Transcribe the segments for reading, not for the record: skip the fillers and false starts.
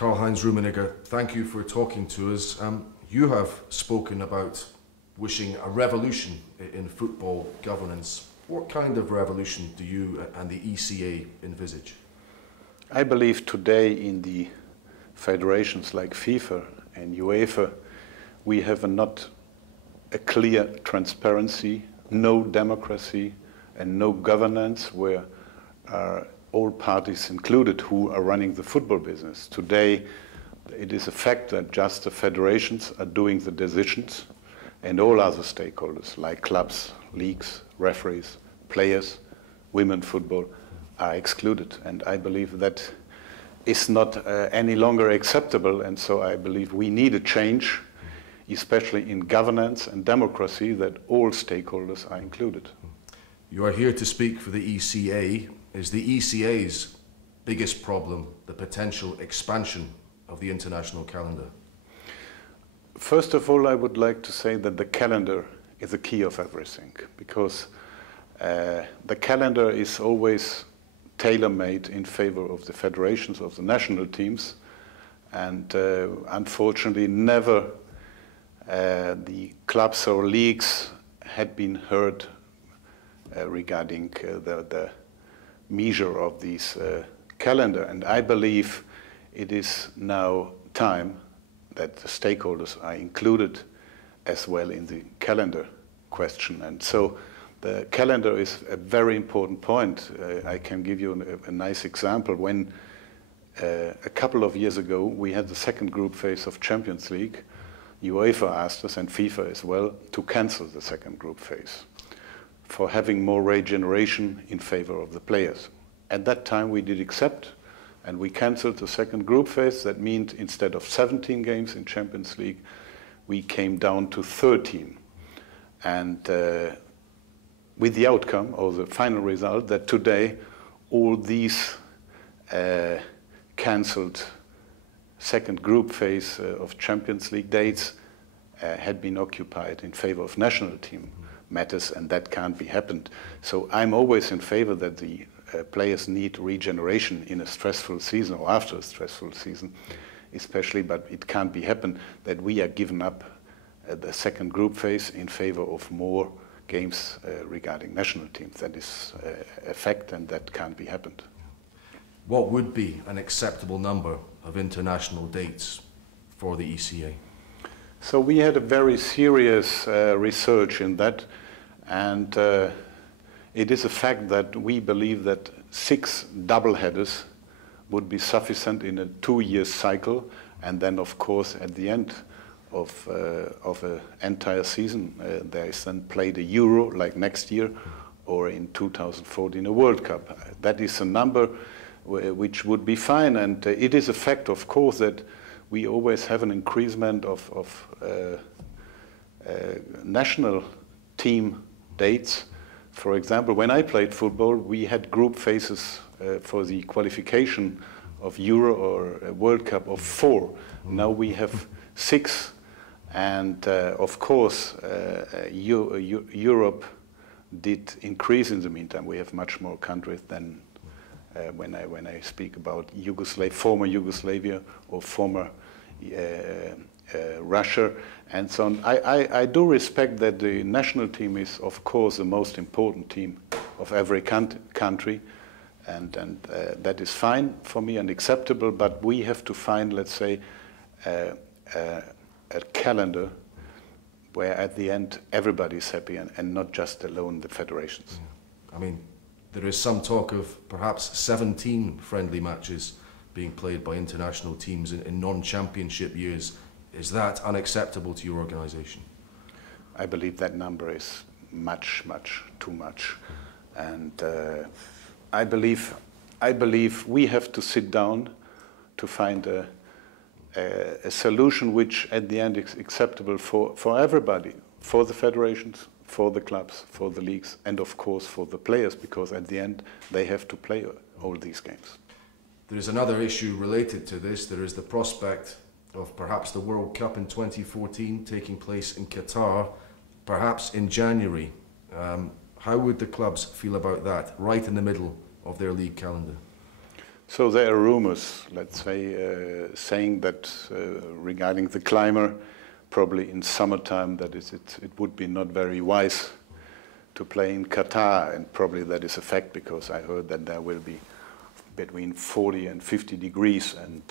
Karl-Heinz Rummenigge, thank you for talking to us. You have spoken about wishing a revolution in football governance. What kind of revolution do you and the ECA envisage? I believe today in the federations like FIFA and UEFA, we have not a clear transparency, no democracy and no governance where all parties included who are running the football business. Today it is a fact that just the federations are doing the decisions and all other stakeholders like clubs, leagues, referees, players, women football are excluded, and I believe that is not any longer acceptable, and so I believe we need a change, especially in governance and democracy, that all stakeholders are included. You are here to speak for the ECA. Is the ECA's biggest problem the potential expansion of the international calendar? First of all, I would like to say that the calendar is the key of everything, because the calendar is always tailor-made in favor of the federations, of the national teams, and unfortunately never the clubs or leagues had been heard regarding the measure of this calendar. And I believe it is now time that the stakeholders are included as well in the calendar question. And so the calendar is a very important point. I can give you a nice example. When a couple of years ago we had the second group phase of Champions League, UEFA asked us, and FIFA as well, to cancel the second group phase for having more regeneration in favor of the players. At that time we did accept, and we cancelled the second group phase. That means instead of 17 games in Champions League, we came down to 13. And with the outcome, or the final result, that today all these cancelled second group phase of Champions League dates had been occupied in favor of national team matters, and that can't be happened. So I'm always in favor that the players need regeneration in a stressful season or after a stressful season, especially, but it can't be happen that we are giving up the second group phase in favor of more games regarding national teams. That is a fact, and that can't be happened. What would be an acceptable number of international dates for the ECA? So we had a very serious research in that, and it is a fact that we believe that 6 double headers would be sufficient in a 2-year cycle, and then of course at the end of an entire season there is then played a Euro like next year, or in 2014 a World Cup. That is a number which would be fine, and it is a fact of course that we always have an increasement of national team dates. For example, when I played football, we had group phases for the qualification of Euro or World Cup of 4. Now we have 6, and of course Europe did increase in the meantime. We have much more countries than when I speak about former Yugoslavia or former Russia and so on. I do respect that the national team is of course the most important team of every country, and that is fine for me and acceptable, but we have to find, let's say, a calendar where at the end everybody is happy, and not just alone the federations. I mean, there is some talk of perhaps 17 friendly matches being played by international teams in non-championship years. Is that unacceptable to your organisation? I believe that number is much too much, and I believe we have to sit down to find a solution which at the end is acceptable for everybody, for the federations, for the clubs, for the leagues, and of course for the players, because at the end they have to play all these games. There is another issue related to this. There is the prospect of perhaps the World Cup in 2014 taking place in Qatar, perhaps in January. How would the clubs feel about that, right in the middle of their league calendar? So there are rumors, let's say, saying that regarding the climate, probably in summertime, that it would be not very wise to play in Qatar, and probably that is a fact because I heard that there will be between 40 and 50 degrees, and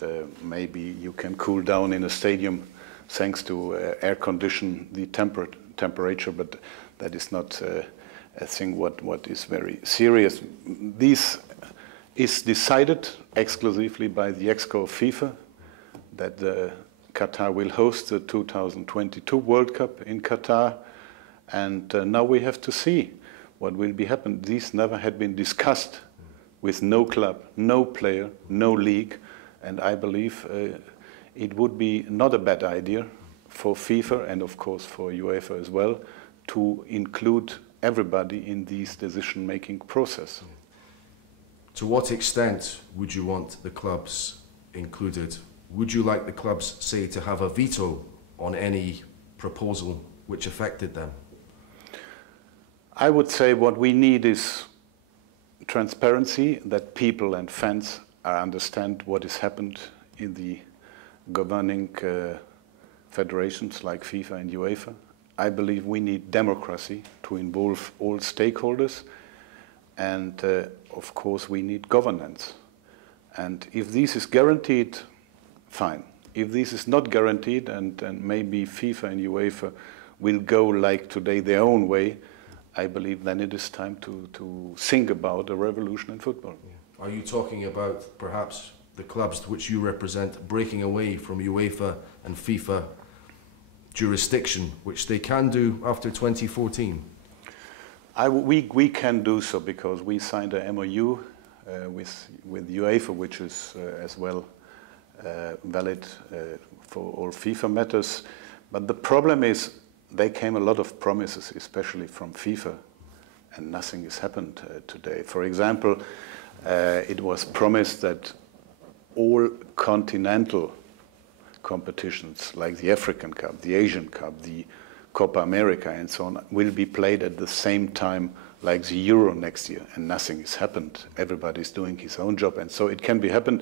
maybe you can cool down in a stadium thanks to air condition the temperature, but that is not a thing what is very serious. This is decided exclusively by the ExCo of FIFA that Qatar will host the 2022 World Cup in Qatar, and now we have to see what will be happen. These never had been discussed with no club, no player, no league, and I believe it would be not a bad idea for FIFA and of course for UEFA as well to include everybody in this decision-making process. To what extent would you want the clubs included? Would you like the clubs, say, to have a veto on any proposal which affected them? I would say what we need is transparency, that people and fans understand what has happened in the governing federations like FIFA and UEFA. I believe we need democracy to involve all stakeholders, and of course we need governance. And if this is guaranteed, fine. If this is not guaranteed, and maybe FIFA and UEFA will go like today their own way, I believe then it is time to think about a revolution in football. Are you talking about perhaps the clubs which you represent breaking away from UEFA and FIFA jurisdiction, which they can do after 2014? We can do so because we signed a MOU with UEFA, which is as well valid for all FIFA matters. But the problem is there came a lot of promises, especially from FIFA, and nothing has happened today. For example, it was promised that all continental competitions like the African Cup, the Asian Cup, the Copa America and so on will be played at the same time like the Euro next year, and nothing has happened. Everybody's doing his own job, and so it can be happen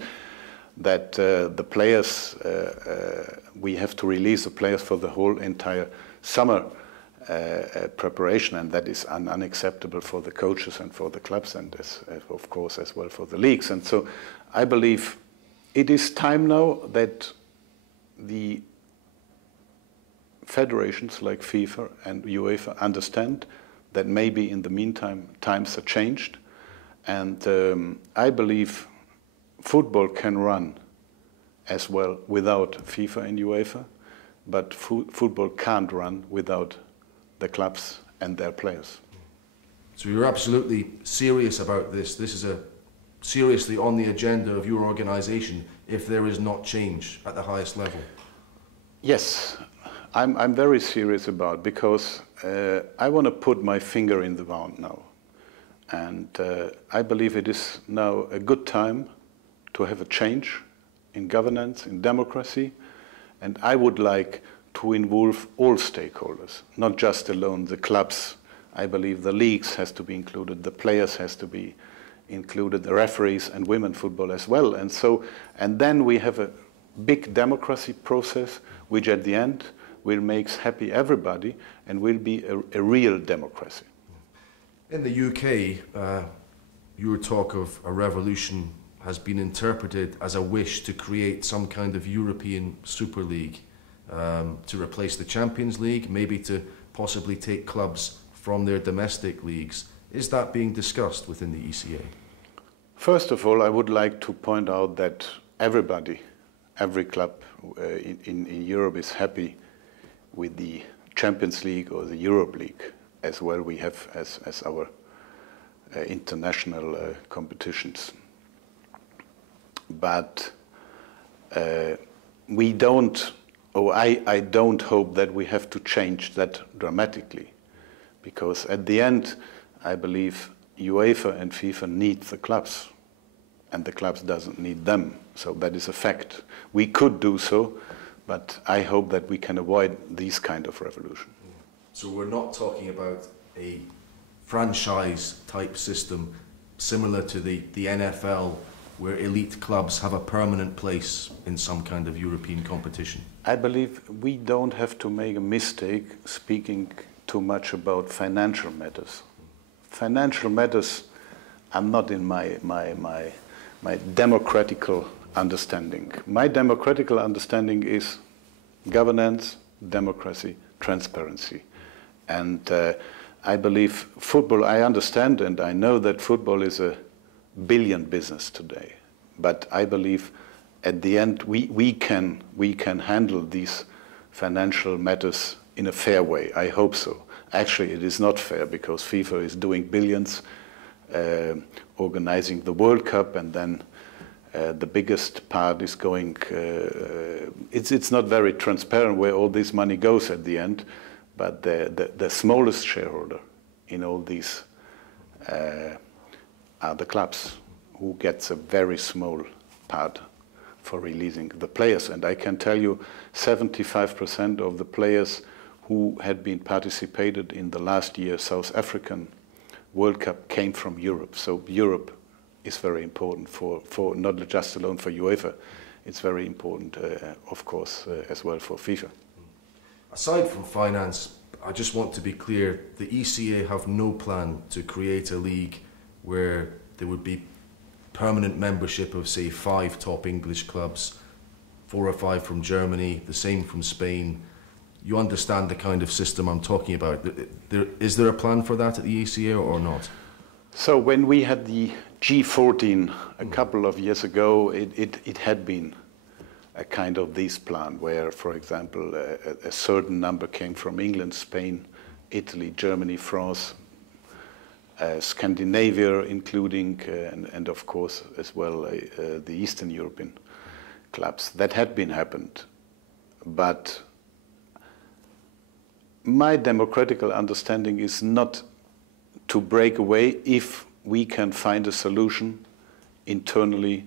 that the players, we have to release the players for the whole entire summer preparation, and that is unacceptable for the coaches and for the clubs, and of course as well for the leagues. And so I believe it is time now that the federations like FIFA and UEFA understand that maybe in the meantime times have changed, and I believe football can run as well without FIFA and UEFA, but football can't run without the clubs and their players. So you're absolutely serious about this. This is seriously on the agenda of your organisation if there is not change at the highest level. Yes, I'm very serious about it because I want to put my finger in the wound now. And I believe it is now a good time to have a change in governance, in democracy, and I would like to involve all stakeholders, not just alone the clubs. I believe the leagues has to be included, the players has to be included, the referees and women football as well. And then we have a big democracy process, which at the end will make happy everybody and will be a real democracy. In the UK, your talk of a revolution has been interpreted as a wish to create some kind of European Super League to replace the Champions League, maybe to possibly take clubs from their domestic leagues. Is that being discussed within the ECA? First of all, I would like to point out that everybody, every club in Europe is happy with the Champions League or the Europe League as well. We have as our international competitions. But we don't, or I don't hope that we have to change that dramatically, because at the end, I believe UEFA and FIFA need the clubs, and the clubs doesn't need them. So that is a fact. We could do so, but I hope that we can avoid these kind of revolution. So we're not talking about a franchise type system similar to the NFL where elite clubs have a permanent place in some kind of European competition? I believe we don't have to make a mistake speaking too much about financial matters. Financial matters are not in my democratical understanding. My democratical understanding is governance, democracy, transparency. And I believe football, I understand and I know that football is a billion business today. But I believe at the end we can handle these financial matters in a fair way. I hope so. Actually, it is not fair because FIFA is doing billions, organizing the World Cup, and then the biggest part is going. It's not very transparent where all this money goes at the end, but the smallest shareholder in all these are the clubs, who gets a very small part for releasing the players. And I can tell you 75% of the players who had been participated in the last year South African World Cup came from Europe. So Europe is very important for not just alone for UEFA, it's very important, of course, as well for FIFA. Aside from finance, I just want to be clear, the ECA have no plan to create a league where there would be permanent membership of, say, 5 top English clubs, 4 or 5 from Germany, the same from Spain. You understand the kind of system I'm talking about. Is there a plan for that at the ECA or not? So when we had the G14 a couple of years ago, it had been a kind of this plan where, for example, a certain number came from England, Spain, Italy, Germany, France, Scandinavia, including, and of course as well the Eastern European clubs. That had been happened, but my democratical understanding is not to break away if we can find a solution internally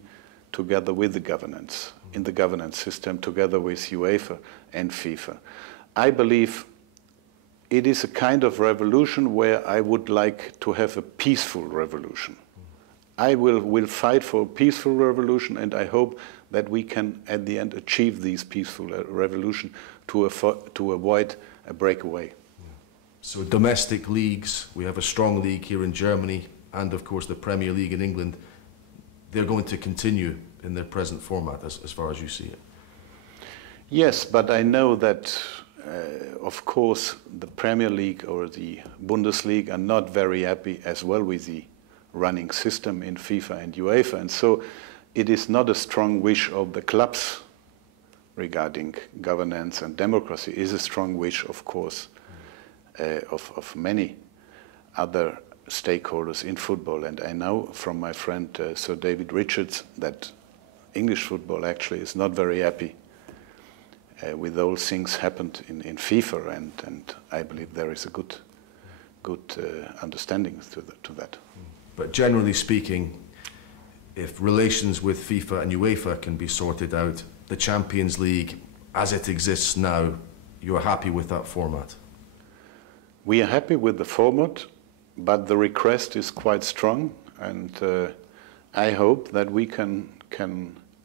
together with the governance, in the governance system, together with UEFA and FIFA. I believe it is a kind of revolution where I would like to have a peaceful revolution. I will fight for a peaceful revolution, and I hope that we can, at the end, achieve this peaceful revolution to avoid a breakaway. So domestic leagues, we have a strong league here in Germany, and of course the Premier League in England, they're going to continue in their present format as far as you see it. Yes, but I know that of course the Premier League or the Bundesliga are not very happy as well with the running system in FIFA and UEFA, and so it is not a strong wish of the clubs regarding governance and democracy. It is a strong wish, of course, of many other stakeholders in football. And I know from my friend Sir David Richards that English football actually is not very happy with all things happened in FIFA, and I believe there is a good understanding to that. But generally speaking, if relations with FIFA and UEFA can be sorted out, the Champions League, as it exists now, you're happy with that format? We are happy with the format, but the request is quite strong, and I hope that we can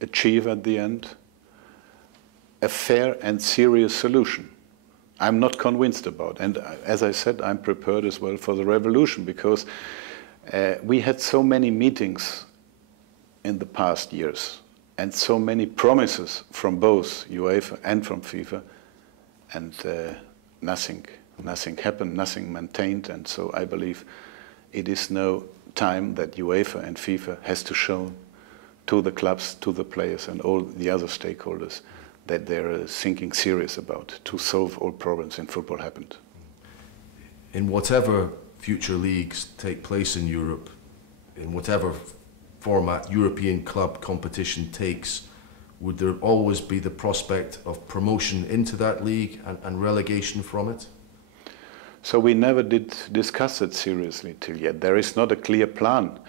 achieve at the end a fair and serious solution. I'm not convinced about, and as I said, I'm prepared as well for the revolution, because we had so many meetings in the past years and so many promises from both UEFA and from FIFA, and nothing happened, nothing maintained. And so I believe it is now time that UEFA and FIFA has to show to the clubs, to the players and all the other stakeholders that they're thinking serious about to solve all problems in football happened. In whatever future leagues take place in Europe, in whatever format European club competition takes, would there always be the prospect of promotion into that league and relegation from it? So we never did discuss it seriously till yet. There is not a clear plan,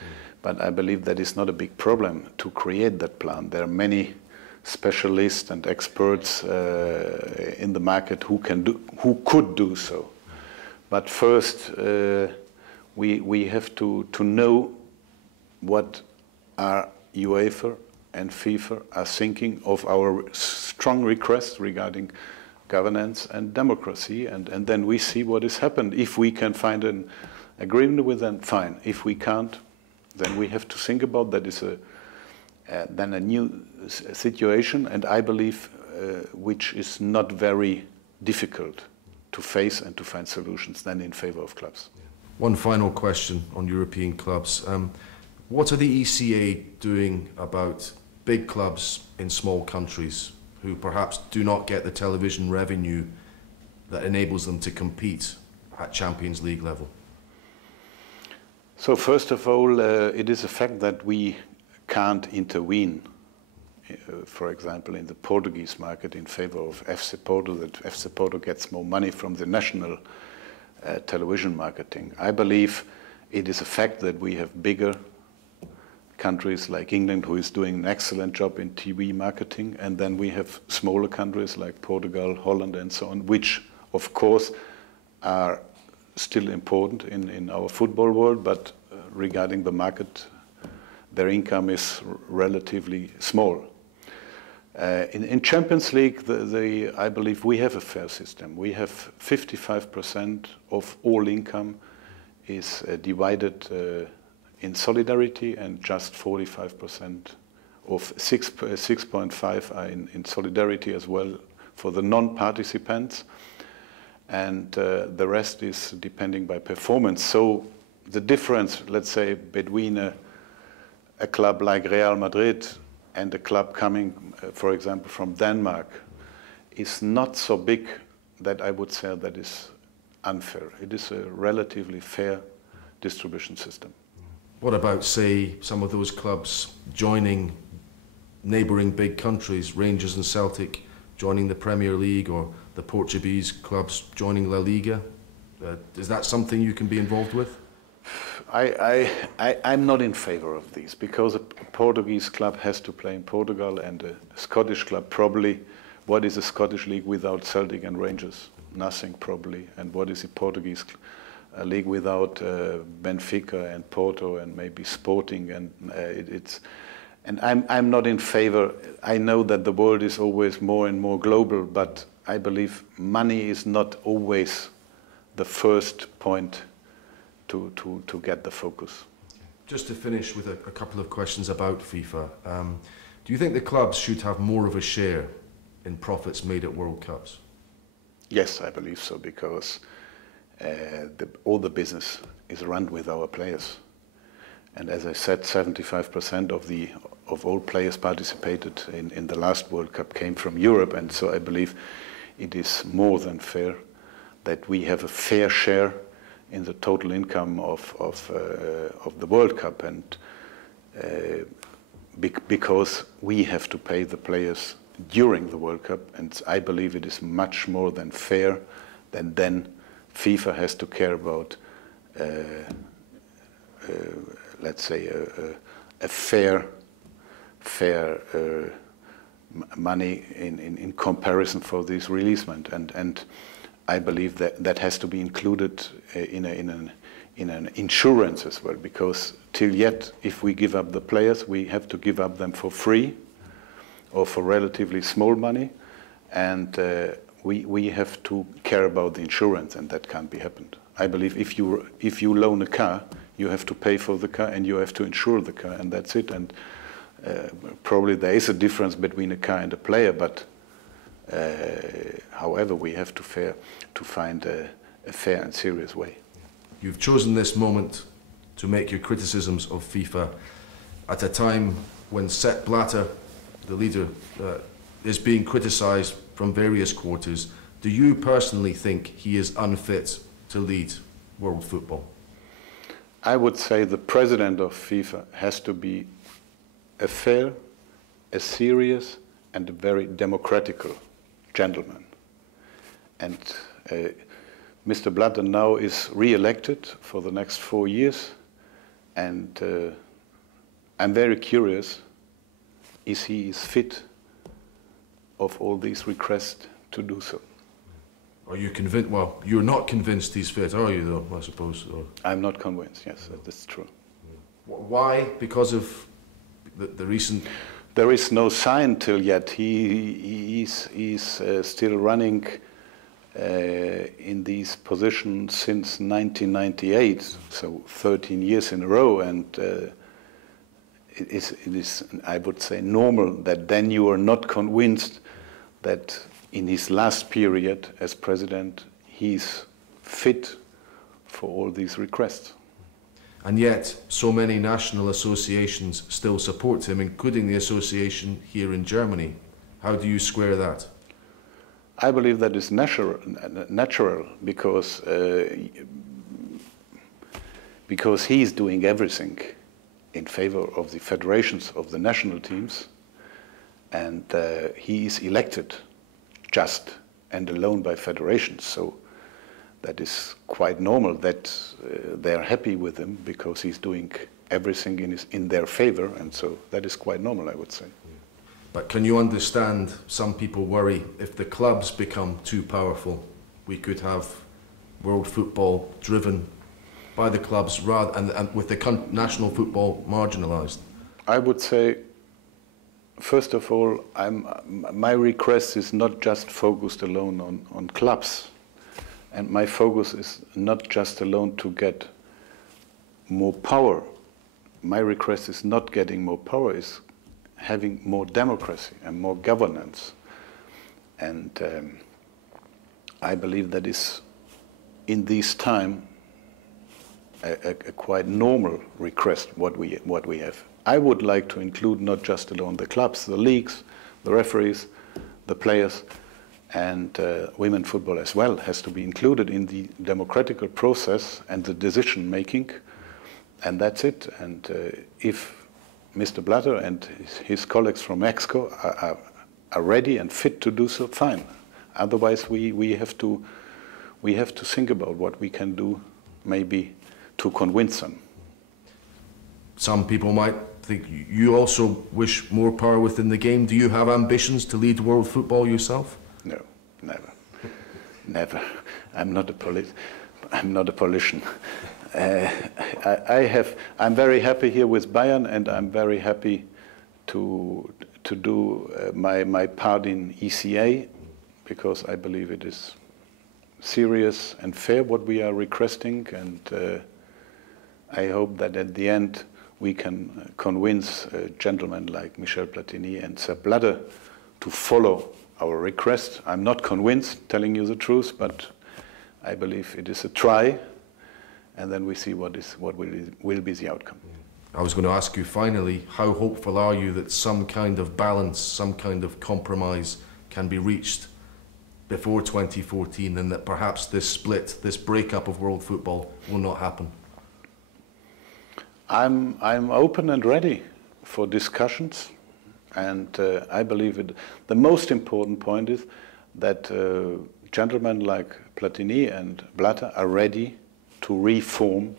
but I believe that is not a big problem to create that plan. There are many specialists and experts in the market who could do so. But first, we have to know what are UEFA and FIFA are thinking of our strong request regarding governance and democracy, and then we see what has happened. If we can find an agreement with them, fine. If we can't, then we have to think about that is then a new situation, and I believe which is not very difficult to face and to find solutions then in favor of clubs. One final question on European clubs. What are the ECA doing about big clubs in small countries who perhaps do not get the television revenue that enables them to compete at Champions League level? So first of all, it is a fact that we can't intervene, for example, in the Portuguese market in favor of FC Porto, that FC Porto gets more money from the national television marketing. I believe it is a fact that we have bigger countries like England, who is doing an excellent job in TV marketing, and then we have smaller countries like Portugal, Holland, and so on, which, of course, are still important in our football world, but regarding the market, their income is relatively small. In Champions League, I believe we have a fair system. We have 55% of all income is divided in solidarity, and just 45% of 6.5 are in solidarity as well for the non-participants, and the rest is depending by performance. So the difference, let's say, between a club like Real Madrid and a club coming, for example, from Denmark, is not so big that I would say that is unfair. It is a relatively fair distribution system. What about, say, some of those clubs joining neighbouring big countries, Rangers and Celtic joining the Premier League, or the Portuguese clubs joining La Liga? Is that something you can be involved with? I'm not in favor of these, because a Portuguese club has to play in Portugal, and a Scottish club probably, what is a Scottish league without Celtic and Rangers? Nothing probably. And what is a Portuguese league without Benfica and Porto and maybe Sporting? And I'm not in favor. I know that the world is always more and more global, but I believe money is not always the first point to get the focus. Just to finish with a couple of questions about FIFA, do you think the clubs should have more of a share in profits made at World Cups? Yes, I believe so, because all the business is run with our players. And as I said, 75% of all players participated in the last World Cup came from Europe, and so I believe it is more than fair that we have a fair share in the total income of the World Cup, and because we have to pay the players during the World Cup, and I believe it is much more than fair that then FIFA has to care about, let's say, a fair money in comparison for this releasement, and I believe that has to be included in an insurance as well, because till yet, if we give up the players, we have to give up them for free or for relatively small money, and we have to care about the insurance, and that can't be happened. I believe if you loan a car, you have to pay for the car and you have to insure the car, and that's it. And probably there is a difference between a car and a player, but however, we have to find a fair and serious way. You've chosen this moment to make your criticisms of FIFA at a time when Sepp Blatter, the leader, is being criticised from various quarters. Do you personally think he is unfit to lead world football? I would say the president of FIFA has to be a fair, a serious, and a very democratical gentleman. And Mr. Blatter now is re-elected for the next 4 years, and I'm very curious, is he fit of all these requests to do so? Are you convinced? Well, you're not convinced he's fit, are you, though, I suppose? Or? I'm not convinced, yes, that's true. Why? Because the recent... There is no sign till yet. He's still running in these positions since 1998, so 13 years in a row, and it is, I would say, normal that then you are not convinced that in his last period as president he's fit for all these requests. And yet, so many national associations still support him, including the association here in Germany. How do you square that? I believe that is natural because he's doing everything in favor of the federations of the national teams, and he is elected just and alone by federations. So that is quite normal that they are happy with him because he's doing everything in their favor, and so that is quite normal, I would say. But can you understand some people worry if the clubs become too powerful, we could have world football driven by the clubs rather and with the national football marginalised? I would say, first of all, my request is not just focused alone on clubs. And my focus is not just alone to get more power. My request is not getting more power, is having more democracy and more governance. And I believe that is, in this time, a quite normal request what we have. I would like to include not just alone the clubs, the leagues, the referees, the players, and women football as well has to be included in the democratic process and the decision making, and that's it. And if Mr. Blatter and his colleagues from Mexico are ready and fit to do so, fine. Otherwise, we have to think about what we can do, maybe to convince them. Some people might think you also wish more power within the game. Do you have ambitions to lead world football yourself? No, never, never. I'm not a politician. I'm very happy here with Bayern, and I'm very happy to do my part in ECA, because I believe it is serious and fair what we are requesting, and I hope that at the end we can convince gentlemen like Michel Platini and Sepp Blatter to follow our request. I'm not convinced, telling you the truth, but I believe it is a try, and then we see what will be the outcome. I was going to ask you finally, how hopeful are you that some kind of balance, some kind of compromise can be reached before 2014, and that perhaps this split, this breakup of world football will not happen? I'm open and ready for discussions. And I believe the most important point is that gentlemen like Platini and Blatter are ready to reform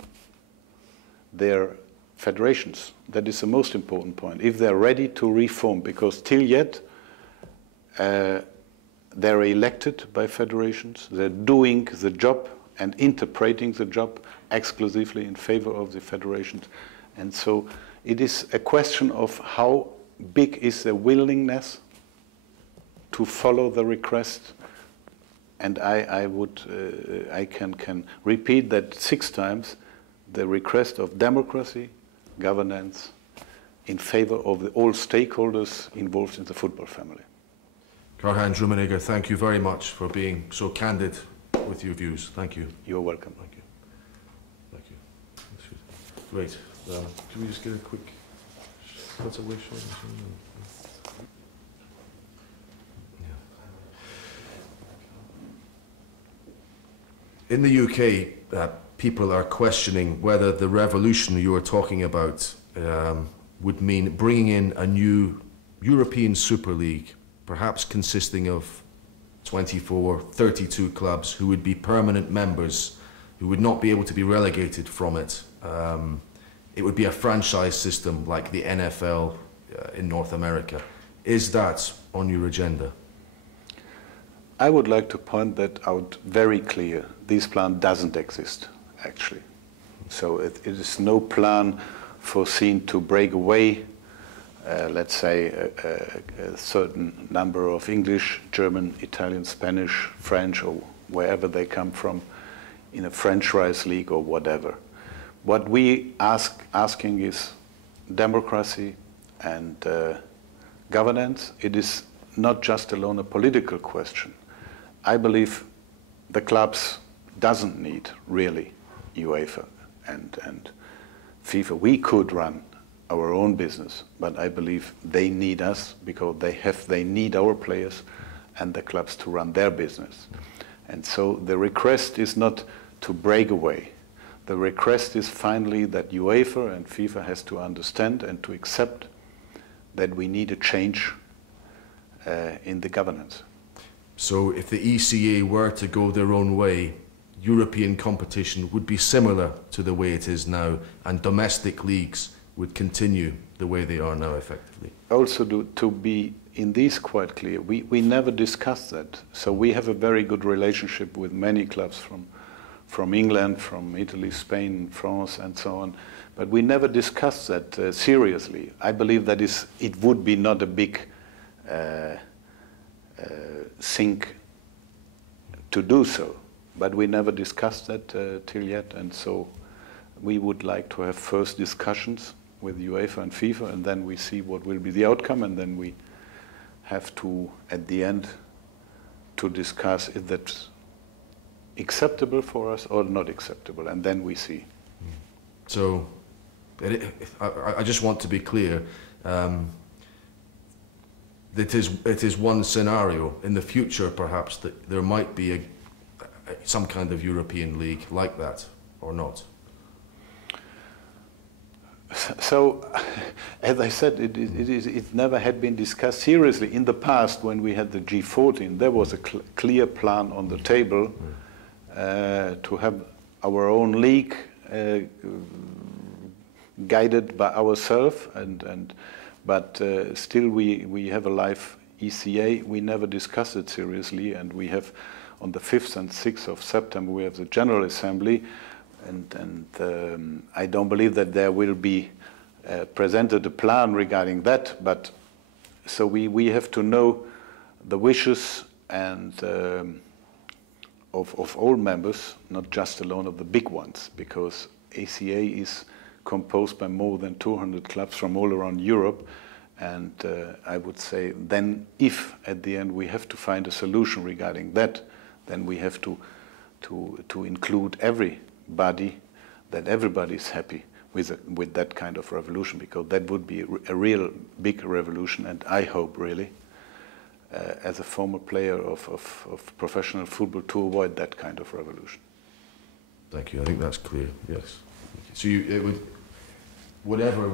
their federations. That is the most important point. If they're ready to reform, because till yet they're elected by federations, they're doing the job and interpreting the job exclusively in favor of the federations. And so it is a question of how big is the willingness to follow the request, and I can repeat that 6 times, the request of democracy, governance, in favor of all stakeholders involved in the football family. Karl-Heinz Rummenigge, thank you very much for being so candid with your views. Thank you. You're welcome. Thank you. Thank you. Great. Can we just get a quick... What's a wish? In the UK, people are questioning whether the revolution you are talking about would mean bringing in a new European Super League, perhaps consisting of 24, 32 clubs who would be permanent members, who would not be able to be relegated from it. It would be a franchise system like the NFL in North America. Is that on your agenda? I would like to point that out very clear. This plan doesn't exist, actually. So it is no plan foreseen to break away let's say, a certain number of English, German, Italian, Spanish, French, or wherever they come from, in a franchise league or whatever. What we asking is democracy and governance. It is not just alone a political question. I believe the clubs doesn't need really UEFA and FIFA. We could run our own business, but I believe they need us because they need our players and the clubs to run their business. And so the request is not to break away. The request is finally that UEFA and FIFA has to understand and to accept that we need a change in the governance. So if the ECA were to go their own way, European competition would be similar to the way it is now, and domestic leagues would continue the way they are now effectively. Also, to be in this quite clear, we never discussed that. So we have a very good relationship with many clubs from England, from Italy, Spain, France, and so on. But we never discussed that seriously. I believe that it would be not a big thing to do so. But we never discussed that till yet, and so we would like to have first discussions with UEFA and FIFA, and then we see what will be the outcome, and then we have to, at the end, to discuss if that's acceptable for us or not acceptable, and then we see. So, I just want to be clear. It is one scenario. In the future, perhaps, that there might be some kind of European league like that, or not? So, as I said, it never had been discussed seriously. In the past, when we had the G14, there was a clear plan on the table to have our own league guided by ourselves, but still we have a live ECA. We never discussed it seriously, and we have on the 5th and 6th of September we have the General Assembly, and I don't believe that there will be presented a plan regarding that, but so we have to know the wishes and of all members, not just alone of the big ones, because ACA is composed by more than 200 clubs from all around Europe, and I would say then if at the end we have to find a solution regarding that, then we have to include everybody, that everybody is happy with that kind of revolution, because that would be a real big revolution, and I hope really, as a former player of professional football, to avoid that kind of revolution. Thank you. I think that's clear. Yes. So it would, whatever.